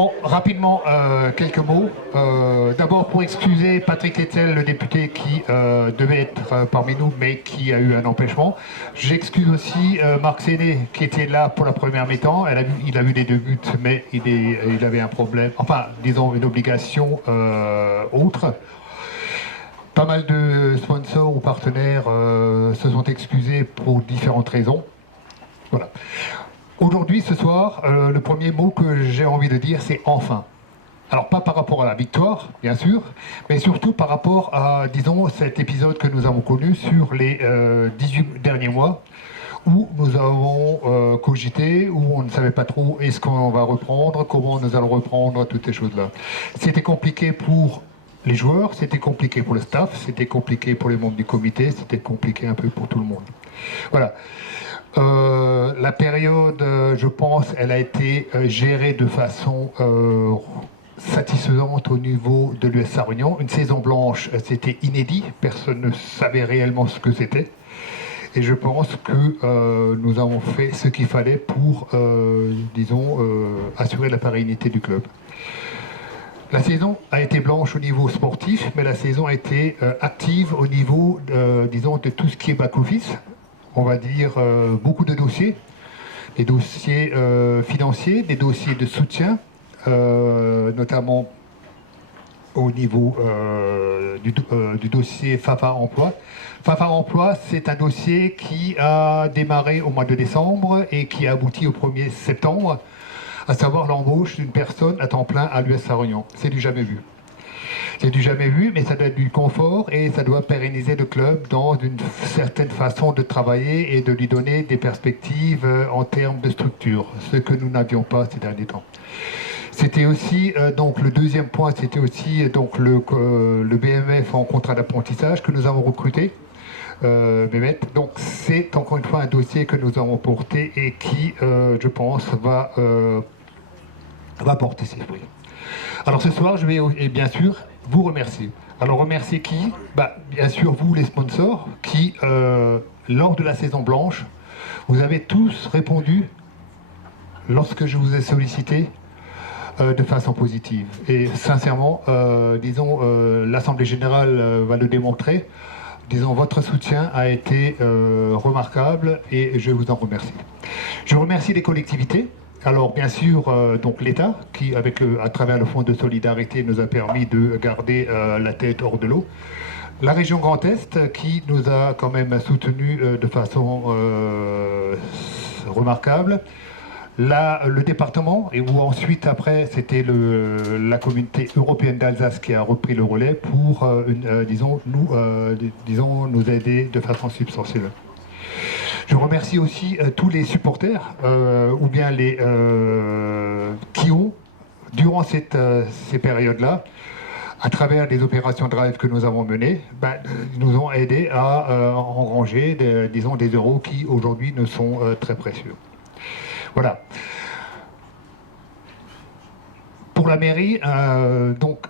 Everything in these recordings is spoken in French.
Bon, rapidement, quelques mots. D'abord, pour excuser Patrick Hetzel, le député qui devait être parmi nous, mais qui a eu un empêchement. J'excuse aussi Marc Séné, qui était là pour la première mi-temps. Il a vu les 2 buts, mais il avait un problème, enfin, disons, une obligation autre. Pas mal de sponsors ou partenaires se sont excusés pour différentes raisons. Voilà. Aujourd'hui, ce soir, le premier mot que j'ai envie de dire, c'est enfin. Alors, pas par rapport à la victoire, bien sûr, mais surtout par rapport à, disons, cet épisode que nous avons connu sur les 18 derniers mois, où nous avons cogité, où on ne savait pas trop est-ce qu'on va reprendre, comment nous allons reprendre, toutes ces choses-là. C'était compliqué pour les joueurs, c'était compliqué pour le staff, c'était compliqué pour les membres du comité, c'était compliqué un peu pour tout le monde. Voilà. La période, je pense, elle a été gérée de façon satisfaisante au niveau de l'US Réunion. Une saison blanche, c'était inédit, personne ne savait réellement ce que c'était. Et je pense que nous avons fait ce qu'il fallait pour, disons, assurer la pérennité du club. La saison a été blanche au niveau sportif, mais la saison a été active au niveau, disons, de tout ce qui est back-office. On va dire beaucoup de dossiers, des dossiers financiers, des dossiers de soutien, notamment au niveau du dossier FAFA Emploi. FAFA Emploi, c'est un dossier qui a démarré au mois de décembre et qui a abouti au 1er septembre, à savoir l'embauche d'une personne à temps plein à l'US Réunion. C'est du jamais vu. C'est du jamais vu, mais ça doit être du confort et ça doit pérenniser le club dans une certaine façon de travailler et de lui donner des perspectives en termes de structure, ce que nous n'avions pas ces derniers temps. C'était aussi, donc le deuxième point, c'était aussi donc le BMF en contrat d'apprentissage que nous avons recruté. Mehmet. Donc c'est encore une fois un dossier que nous avons porté et qui, je pense, va porter ses fruits. Alors ce soir, je vais bien sûr vous remercier. Alors remercier qui? Bien sûr vous les sponsors qui, lors de la saison blanche, vous avez tous répondu lorsque je vous ai sollicité de façon positive. Et sincèrement, disons, l'Assemblée Générale va le démontrer. Disons, votre soutien a été remarquable et je vous en remercie. Je remercie les collectivités. Alors bien sûr, donc l'État, qui à travers le Fonds de solidarité nous a permis de garder la tête hors de l'eau. La région Grand Est, qui nous a quand même soutenus de façon remarquable. Là, le département, et où ensuite après c'était la communauté européenne d'Alsace qui a repris le relais pour, disons, nous aider de façon substantielle. Je remercie aussi tous les supporters, ou bien les qui ont, durant ces périodes-là, à travers les opérations Drive que nous avons menées, nous ont aidés à engranger, disons, des euros qui aujourd'hui nous sont très précieux. Voilà. Pour la mairie, donc,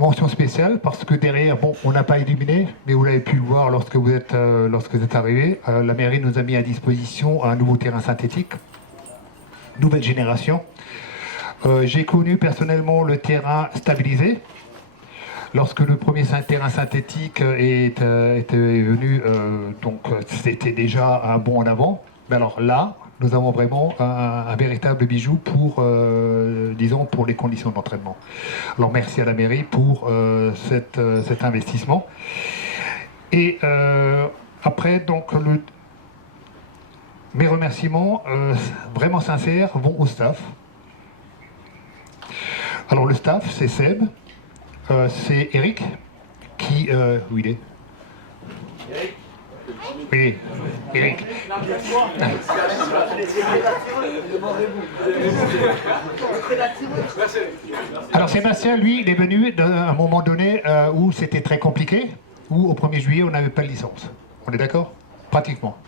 mention spéciale, parce que derrière, bon, on n'a pas éliminé, mais vous l'avez pu le voir lorsque vous êtes arrivé. La mairie nous a mis à disposition un nouveau terrain synthétique, nouvelle génération. J'ai connu personnellement le terrain stabilisé. Lorsque le premier terrain synthétique était venu, donc c'était déjà un bond en avant. Mais alors là, nous avons vraiment un véritable bijou pour, disons, pour les conditions d'entraînement. Alors merci à la mairie pour cet investissement. Et après, donc, mes remerciements vraiment sincères vont au staff. Alors le staff, c'est Seb, c'est Eric, qui... où il est? Oui, Eric. Alors Sébastien, lui, il est venu à un moment donné où c'était très compliqué, où au 1er juillet, on n'avait pas de licence. On est d'accord? Pratiquement.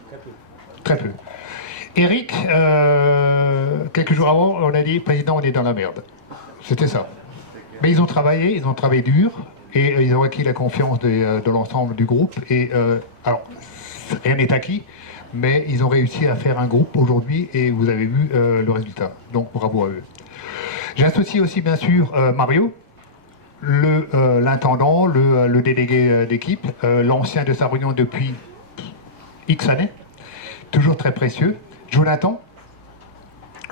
Très peu. Eric, quelques jours avant, on a dit, président, on est dans la merde. C'était ça. Mais ils ont travaillé dur, et ils ont acquis la confiance de l'ensemble du groupe. Et alors, rien n'est acquis, mais ils ont réussi à faire un groupe aujourd'hui et vous avez vu le résultat. Donc bravo à eux. J'associe aussi bien sûr Mario, l'intendant, le délégué d'équipe, l'ancien de Sarre-Union depuis X années, toujours très précieux. Jonathan,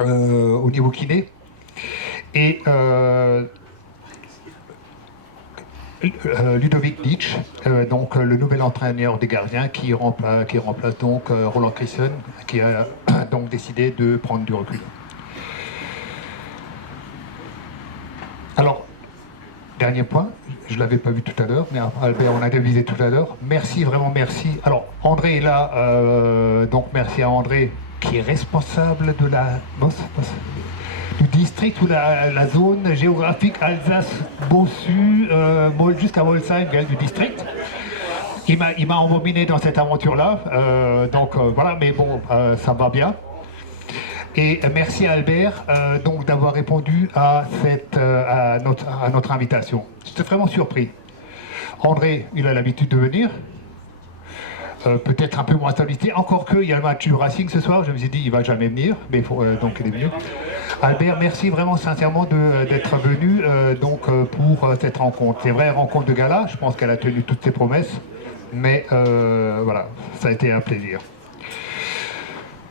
au niveau kiné, et Ludovic Ditch, donc le nouvel entraîneur des gardiens qui remplace donc Roland Christian, qui a donc décidé de prendre du recul. Alors, dernier point, je ne l'avais pas vu tout à l'heure, mais Albert, on a devisé tout à l'heure. Merci, vraiment merci. Alors, André est là, donc merci à André, qui est responsable de la du district ou la zone géographique Alsace-Bossu, jusqu'à Molsheim, du district. Il m'a emmené dans cette aventure-là, donc voilà, mais bon, ça va bien. Et merci à Albert donc d'avoir répondu à notre invitation. J'étais vraiment surpris. André, il a l'habitude de venir. Peut-être un peu moins stabilité, encore qu'il y a le match du Racing ce soir, je me suis dit il va jamais venir, mais donc il est venu. Albert, merci vraiment sincèrement d'être venu pour cette rencontre. C'est une vraie rencontre de gala, je pense qu'elle a tenu toutes ses promesses, mais voilà, ça a été un plaisir.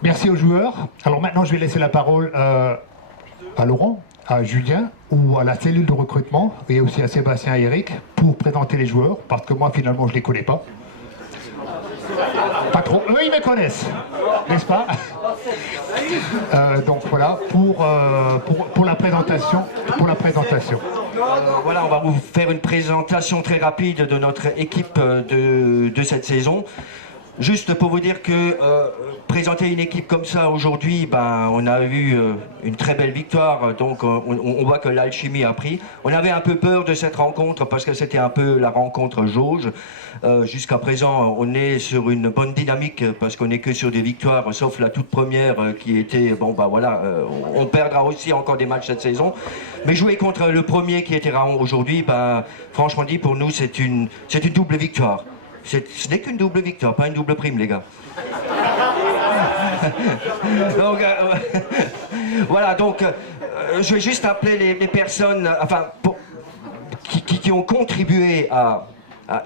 Merci aux joueurs. Alors maintenant je vais laisser la parole à Laurent, à Julien ou à la cellule de recrutement et aussi à Sébastien et Eric pour présenter les joueurs, parce que moi finalement je ne les connais pas. Pas trop. Eux, ils me connaissent, n'est-ce pas? Donc voilà, pour la présentation. Voilà, on va vous faire une présentation très rapide de notre équipe de cette saison. Juste pour vous dire que présenter une équipe comme ça aujourd'hui, ben, on a eu une très belle victoire, donc on voit que l'alchimie a pris. On avait un peu peur de cette rencontre parce que c'était un peu la rencontre jauge. Jusqu'à présent, on est sur une bonne dynamique parce qu'on n'est que sur des victoires, sauf la toute première qui était, bon bah voilà, on perdra aussi encore des matchs cette saison. Mais jouer contre le premier qui était Raon aujourd'hui, ben, franchement dit, pour nous c'est une double victoire. Ce n'est qu'une double victoire, pas une double prime, les gars. Donc, voilà, donc je vais juste appeler les personnes enfin, qui ont contribué à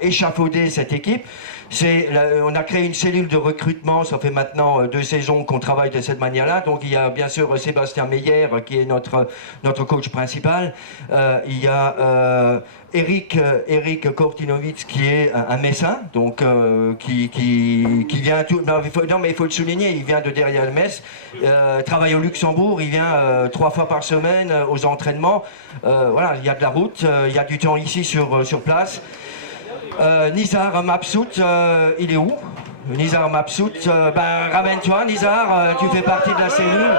échafauder cette équipe. On a créé une cellule de recrutement, ça fait maintenant 2 saisons qu'on travaille de cette manière-là. Donc il y a bien sûr Sébastien Meyer qui est notre coach principal. Il y a Eric Kortinovic qui est un Messin, donc qui vient tout. Non mais il faut le souligner, il vient de derrière le Metz, travaille au Luxembourg, il vient 3 fois par semaine aux entraînements. Voilà, il y a de la route, il y a du temps ici sur place. Nizar Mabsout, il est où? Nizar Mabsout, ben ramène-toi Nizar, tu fais partie de la cellule.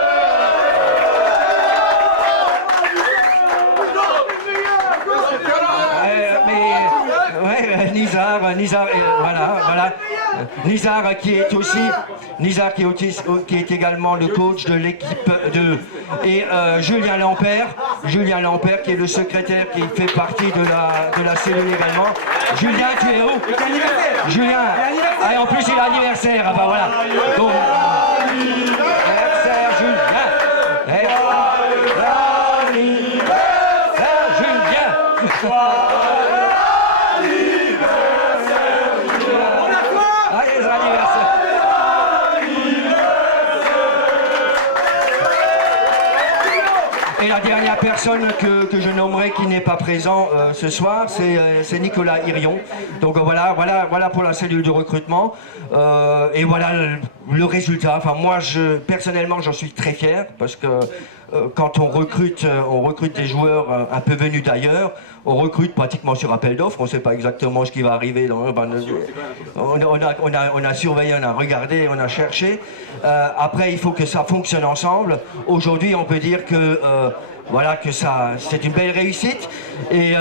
Nizar, voilà. Nizar qui est également le coach de l'équipe et Julien Lampert qui est le secrétaire qui fait partie de la cellule également. Julien, tu es où? Julien, en plus il a anniversaire, ah bah voilà. Donc, anniversaire Julien. Anniversaire Julien. Et la dernière personne que je nommerai qui n'est pas présent ce soir, c'est Nicolas Irion. Donc voilà pour la cellule de recrutement. Et voilà le résultat. Enfin moi, personnellement, j'en suis très fier parce que quand on recrute des joueurs un peu venus d'ailleurs. On recrute pratiquement sur appel d'offres. On ne sait pas exactement ce qui va arriver. On a surveillé, on a regardé, on a cherché. Après, il faut que ça fonctionne ensemble. Aujourd'hui, on peut dire que voilà que ça, c'est une belle réussite. Et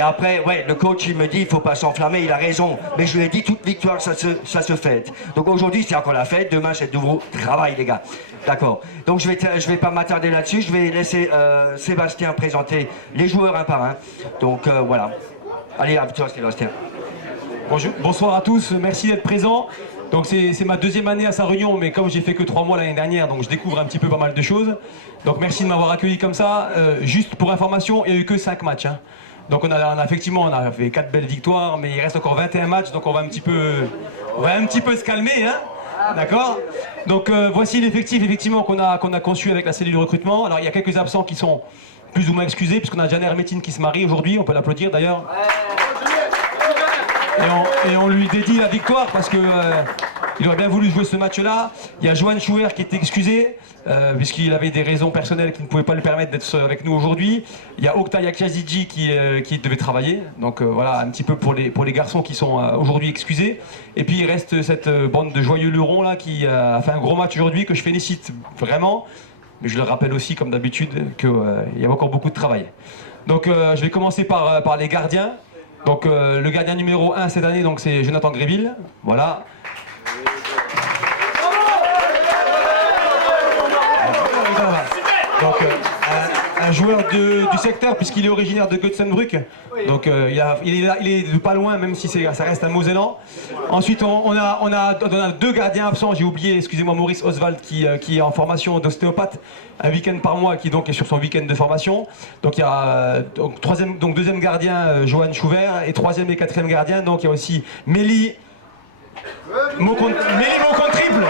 après, ouais, le coach, il me dit, il ne faut pas s'enflammer, il a raison. Mais je lui ai dit, toute victoire, ça se fête. Donc aujourd'hui, c'est encore la fête. Demain, c'est de nouveau travail, les gars. D'accord. Donc je vais pas m'attarder là-dessus. Je vais laisser Sébastien présenter les joueurs un par un. Donc voilà. Allez, à toi, Sébastien. Bonsoir à tous, merci d'être présents. Donc c'est ma deuxième année à Sarre-Union, mais comme j'ai fait que 3 mois l'année dernière, donc je découvre un petit peu pas mal de choses. Donc merci de m'avoir accueilli comme ça. Juste pour information, il n'y a eu que 5 matchs. Hein. Donc on a effectivement on a fait 4 belles victoires, mais il reste encore 21 matchs, donc on va un petit peu se calmer. Hein. D'accord. Donc voici l'effectif effectivement qu'on a conçu avec la cellule de recrutement. Alors il y a quelques absents qui sont plus ou moins excusés, puisqu'on a Janer Métine qui se marie aujourd'hui, on peut l'applaudir d'ailleurs. Et on lui dédie la victoire parce que il aurait bien voulu jouer ce match-là. Il y a Johan Schouer qui est excusé puisqu'il avait des raisons personnelles qui ne pouvaient pas lui permettre d'être avec nous aujourd'hui. Il y a Oktay Akjazidji qui devait travailler. Donc voilà, un petit peu pour les garçons qui sont aujourd'hui excusés. Et puis il reste cette bande de joyeux lurons là qui a fait un gros match aujourd'hui que je félicite vraiment. Mais je le rappelle aussi comme d'habitude qu'il y a encore beaucoup de travail. Donc je vais commencer par les gardiens. Donc le gardien numéro 1 cette année, donc c'est Jonathan Gréville, voilà. Donc un joueur du secteur puisqu'il est originaire de Götzenbrück. Donc il est pas loin même si ça reste un Mosellan. Ensuite on a 2 gardiens absents, j'ai oublié, excusez-moi, Maurice Oswald qui est en formation d'ostéopathe un week-end par mois, qui donc est sur son week-end de formation. Donc il y a deuxième gardien Johan Schouver et troisième et quatrième gardien, donc il y a aussi Mélie Mocontriple.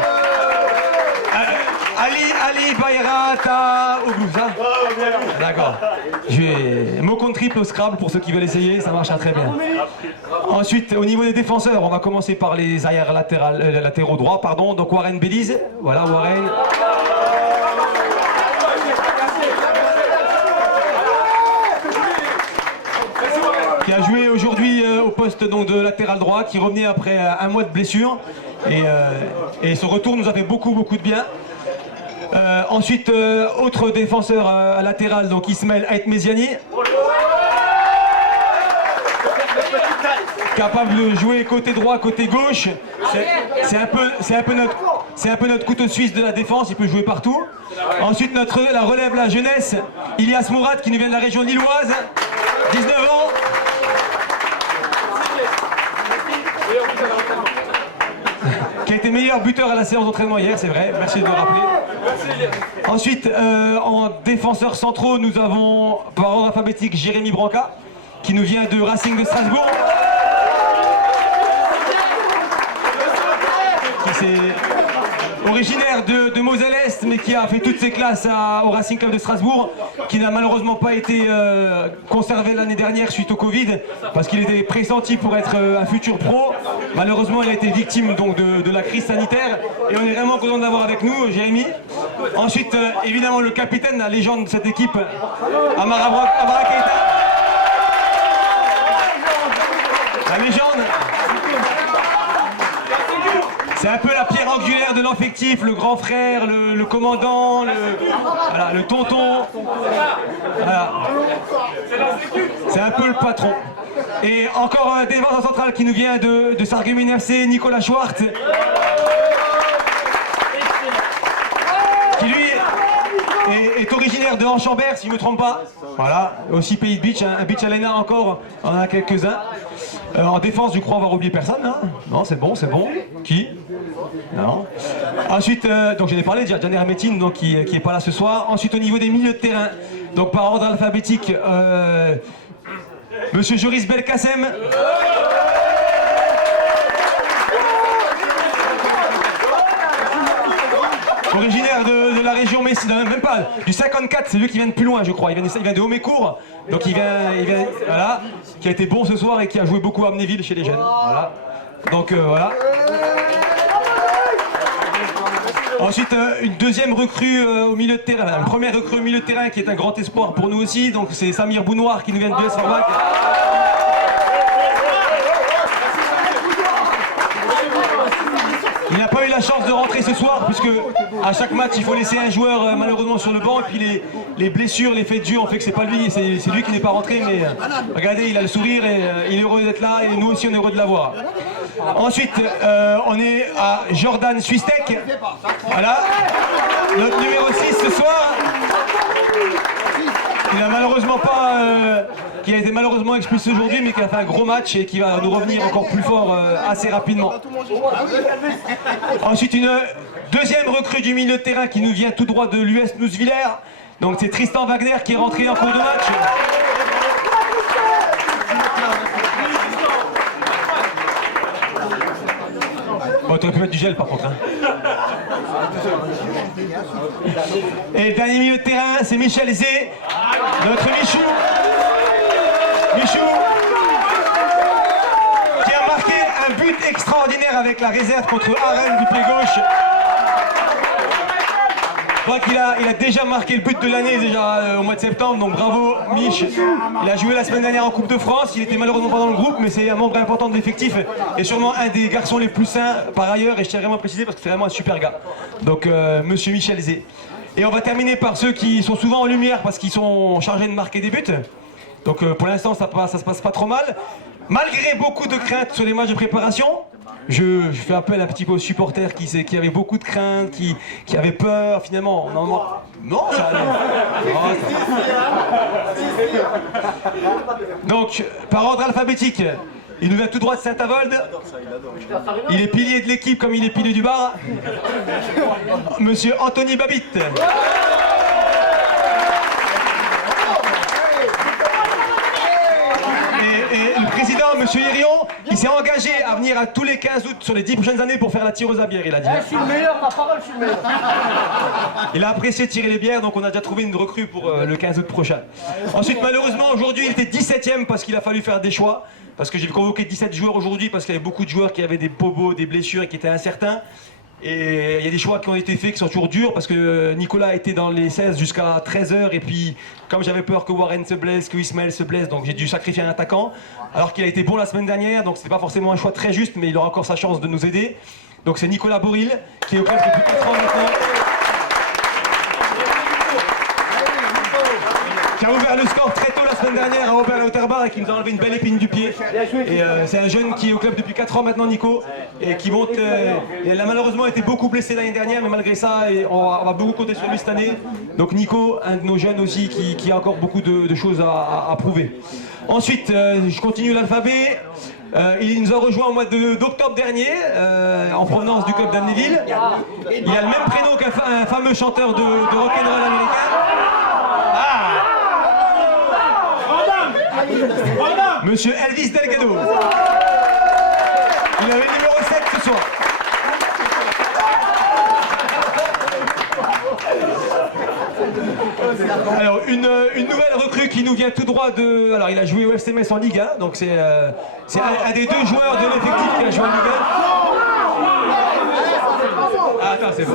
Ali Bayrata Oglouza. D'accord. Mot triple au Scrabble pour ceux qui veulent essayer, ça marchera très bien. Ensuite, au niveau des défenseurs, on va commencer par les arrières latéraux droits, pardon. Donc Warren Belize, voilà Warren. Qui a joué aujourd'hui au poste donc, de latéral droit, qui revenait après un mois de blessure. Et son retour nous a fait beaucoup de bien. Ensuite, autre défenseur à latéral, donc Ismaël Aitmeziani. Capable de jouer côté droit, côté gauche. C'est un peu notre couteau suisse de la défense, il peut jouer partout. Ensuite, la relève la jeunesse, Ilias Mourad, qui nous vient de la région lilloise, 19 ans. Qui a été meilleur buteur à la séance d'entraînement hier, c'est vrai, merci de me rappeler. Ensuite, en défenseurs centraux, nous avons, par ordre alphabétique, Jérémy Branca, qui nous vient de Racing de Strasbourg. Qui est originaire de Moselle-Est, mais qui a fait toutes ses classes au Racing Club de Strasbourg, qui n'a malheureusement pas été conservé l'année dernière suite au Covid, parce qu'il était pressenti pour être un futur pro. Malheureusement, il a été victime donc, de la crise sanitaire, et on est vraiment content d'avoir avec nous Jérémy. Ensuite, évidemment, le capitaine, la légende de cette équipe, Amara Keita. La légende. C'est un peu la pierre angulaire de l'effectif, le grand frère, le commandant, le tonton. Voilà. C'est un peu le patron. Et encore un défenseur central qui nous vient de Sarreguemines FC, Nicolas Schwartz. Qui lui est originaire de Anchambert, si je ne me trompe pas. Voilà, aussi pays de beach, un beach arena encore, on en a quelques-uns. En défense, je crois avoir oublié personne. Hein, non, c'est bon. Qui? Non. Ensuite, donc j'en ai parlé, Janer Métine, donc qui est pas là ce soir. Ensuite, au niveau des milieux de terrain, donc par ordre alphabétique, Monsieur Joris Belkacem. Originaire de la région Messi, même pas, du 54, c'est lui qui vient de plus loin je crois, il vient de Homécourt, donc il vient, voilà, qui a été bon ce soir et qui a joué beaucoup à Amnéville chez les jeunes, voilà. Donc voilà. Ensuite, une deuxième recrue au milieu de terrain, une première recrue au milieu de terrain qui est un grand espoir pour nous aussi, donc c'est Samir Bounoir qui nous vient de l'US Forbach. Il n'a pas eu la chance de rentrer ce soir puisque à chaque match il faut laisser un joueur malheureusement sur le banc et puis les blessures, les faits de jeu ont fait que c'est pas lui, c'est lui qui n'est pas rentré, mais regardez, il a le sourire et il est heureux d'être là et nous aussi on est heureux de l'avoir. Ensuite on est à Jordan Suistek, voilà, notre numéro 6 ce soir. Il n'a malheureusement pas qui a été malheureusement expulsé aujourd'hui, mais qui a fait un gros match et qui va nous revenir encore plus fort assez rapidement. Ensuite, une deuxième recrue du milieu de terrain qui nous vient tout droit de l'US Nousviller. Donc c'est Tristan Wagner qui est rentré en cours de match. Bon, tu aurais pu mettre du gel par contre. Hein. Et le dernier milieu de terrain, c'est Michel Zé, notre Michou. Michou, qui a marqué un but extraordinaire avec la réserve contre Arène du pied gauche. Je crois qu'il a déjà marqué le but de l'année déjà au mois de septembre, donc bravo Mich. Il a joué la semaine dernière en Coupe de France, il était malheureusement pas dans le groupe, mais c'est un membre important de l'effectif et sûrement un des garçons les plus sains par ailleurs, et je tiens vraiment à préciser parce que c'est vraiment un super gars. Donc monsieur Michel Zé. Et on va terminer par ceux qui sont souvent en lumière parce qu'ils sont chargés de marquer des buts. Donc pour l'instant ça se passe pas trop mal. Malgré beaucoup de craintes sur les matchs de préparation, je fais appel un petit peu aux supporters qui avaient beaucoup de craintes, qui avaient peur finalement. Non, ça allait. Donc, par ordre alphabétique, il nous vient tout droit de Saint-Avold. Il est pilier de l'équipe comme il est pilier du bar. Monsieur Anthony Babitte. Et le président, monsieur Hérion, il s'est engagé à venir à tous les 15 août sur les 10 prochaines années pour faire la tireuse à bière, il a dit. Je suis le meilleur, ma parole, je suis le meilleur. Il a apprécié tirer les bières, donc on a déjà trouvé une recrue pour le 15 août prochain. Ensuite, malheureusement, aujourd'hui, il était 17e parce qu'il a fallu faire des choix. Parce que j'ai convoqué 17 joueurs aujourd'hui, parce qu'il y avait beaucoup de joueurs qui avaient des bobos, des blessures et qui étaient incertains. Et il y a des choix qui ont été faits qui sont toujours durs parce que Nicolas était dans les 16 jusqu'à 13h et puis comme j'avais peur que Warren se blesse, que Ismaël se blesse, donc j'ai dû sacrifier un attaquant alors qu'il a été bon la semaine dernière, donc c'était pas forcément un choix très juste mais il aura encore sa chance de nous aider. Donc c'est Nicolas Boril qui est au club depuis 4 ans maintenant. Qui a ouvert le score très tôt la semaine dernière à Oberlauterbach et qui nous a enlevé une belle épine du pied. Et c'est un jeune qui est au club depuis 4 ans maintenant, Nico, et qui monte. Il a malheureusement été beaucoup blessé l'année dernière, mais malgré ça, on va beaucoup compter sur lui cette année. Donc Nico, un de nos jeunes aussi, qui a encore beaucoup de choses à prouver. Ensuite, je continue l'alphabet. Il nous a rejoint au mois d'octobre dernier, en provenance du club d'Amnéville. Il a le même prénom qu'un fameux chanteur de rock'n'roll américain. Monsieur Elvis Delgado. Il avait le numéro 7 ce soir. Alors, une nouvelle recrue qui nous vient tout droit de... Alors, il a joué au FC Metz en Ligue 1, donc c'est un des deux joueurs de l'effectif qui a joué en Ligue 1. Ah, attends, c'est bon.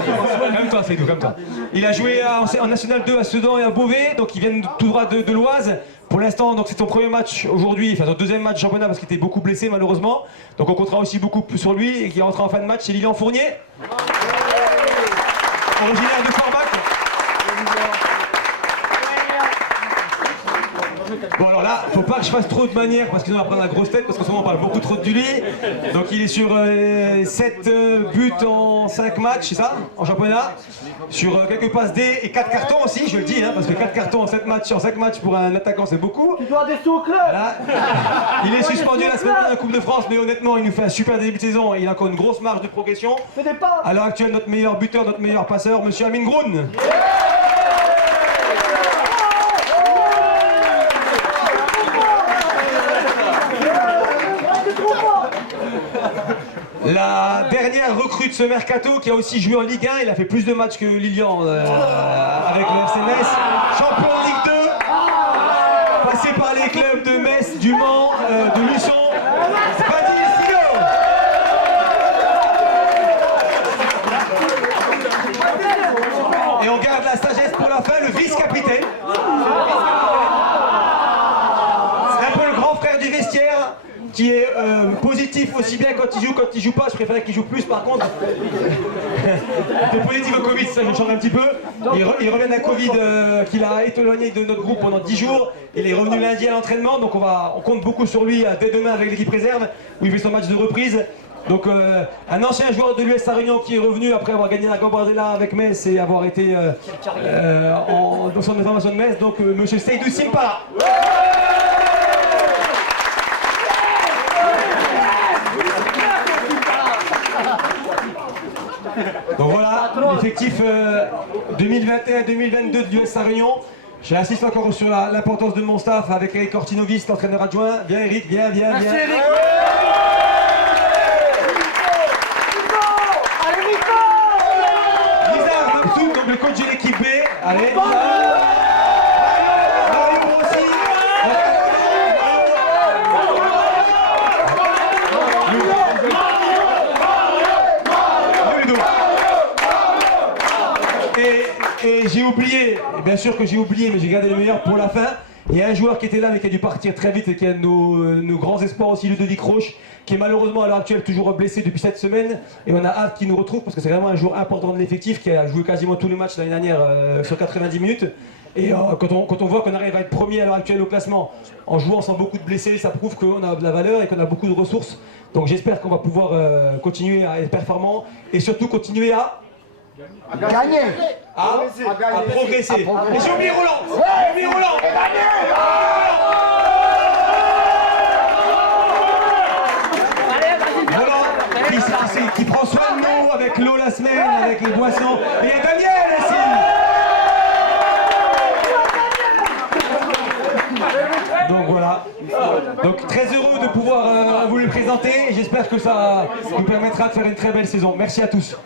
Comme toi, c'est tout, comme toi. Il a joué en National 2 à Sedan et à Beauvais, donc il vient tout droit de l'Oise. Pour l'instant, donc c'est son premier match aujourd'hui, enfin son deuxième match championnat parce qu'il était beaucoup blessé malheureusement. Donc on comptera aussi beaucoup plus sur lui et qui est rentré en fin de match, c'est Lilian Fournier. Originaire de Forbach. Bon alors là, faut pas que je fasse trop de manières parce qu'ils vont prendre la grosse tête parce qu'en ce moment on parle beaucoup trop de lui. Donc il est sur 7 buts en 5 matchs, c'est ça, en championnat. Sur quelques passes D et 4 cartons aussi, je le dis, hein, parce que 4 cartons en 5 matchs pour un attaquant c'est beaucoup. Tu dois rester au club. Voilà. Il est suspendu la semaine dernière en Coupe de France, mais honnêtement il nous fait un super début de saison et il a encore une grosse marge de progression. Fais des pas. À l'heure actuelle, notre meilleur buteur, notre meilleur passeur, monsieur Amin Groun. La dernière recrue de ce mercato qui a aussi joué en Ligue 1, il a fait plus de matchs que Lilian avec le FC Metz. Champion de Ligue 2, passé par les clubs de Metz, du Mans, de Luçon, Spadine et Sigo. Et on garde la sagesse pour la fin, le vice-capitaine. C'est un peu le grand frère du vestiaire. Qui est positif aussi bien quand il joue pas, je préférais qu'il joue plus par contre. Il est positif au Covid, ça je change un petit peu. Il revient d'un Covid qu'il a éloigné de notre groupe pendant 10 jours. Il est revenu lundi à l'entraînement, donc on compte beaucoup sur lui dès demain avec l'équipe réserve, où il fait son match de reprise. Donc un ancien joueur de l'US à Réunion qui est revenu après avoir gagné la Gambardella avec Metz et avoir été dans son formation de Metz, donc monsieur Seydou Simpara. Donc voilà, l'effectif 2021-2022 du US Réunion. J'insiste encore sur l'importance de mon staff avec Eric Cortinovis, l'entraîneur adjoint. Viens Eric, viens. Merci Eric. Allez Nico. Lisa Mabsoud, donc le coach de l'équipe B. Allez, Lisa. Mario aussi. Ludo. Et j'ai oublié, bien sûr que j'ai oublié, mais j'ai gardé le meilleur pour la fin. Il y a un joueur qui était là mais qui a dû partir très vite et qui est nos grands espoirs aussi, Ludovic Roche, qui est malheureusement à l'heure actuelle toujours blessé depuis cette semaine. Et on a hâte qu'il nous retrouve parce que c'est vraiment un joueur important de l'effectif qui a joué quasiment tous les matchs l'année dernière sur 90 minutes. Et quand on voit qu'on arrive à être premier à l'heure actuelle au classement en jouant sans beaucoup de blessés, ça prouve qu'on a de la valeur et qu'on a beaucoup de ressources. Donc j'espère qu'on va pouvoir continuer à être performant et surtout continuer à Gagner. à progresser. Et j'ai oublié Roland. Roland qui prend soin de nous avec l'eau la semaine, avec les boissons. Et il y a Daniel aussi. Donc voilà. Donc très heureux de pouvoir vous le présenter. J'espère que ça nous permettra de faire une très belle saison. Merci à tous.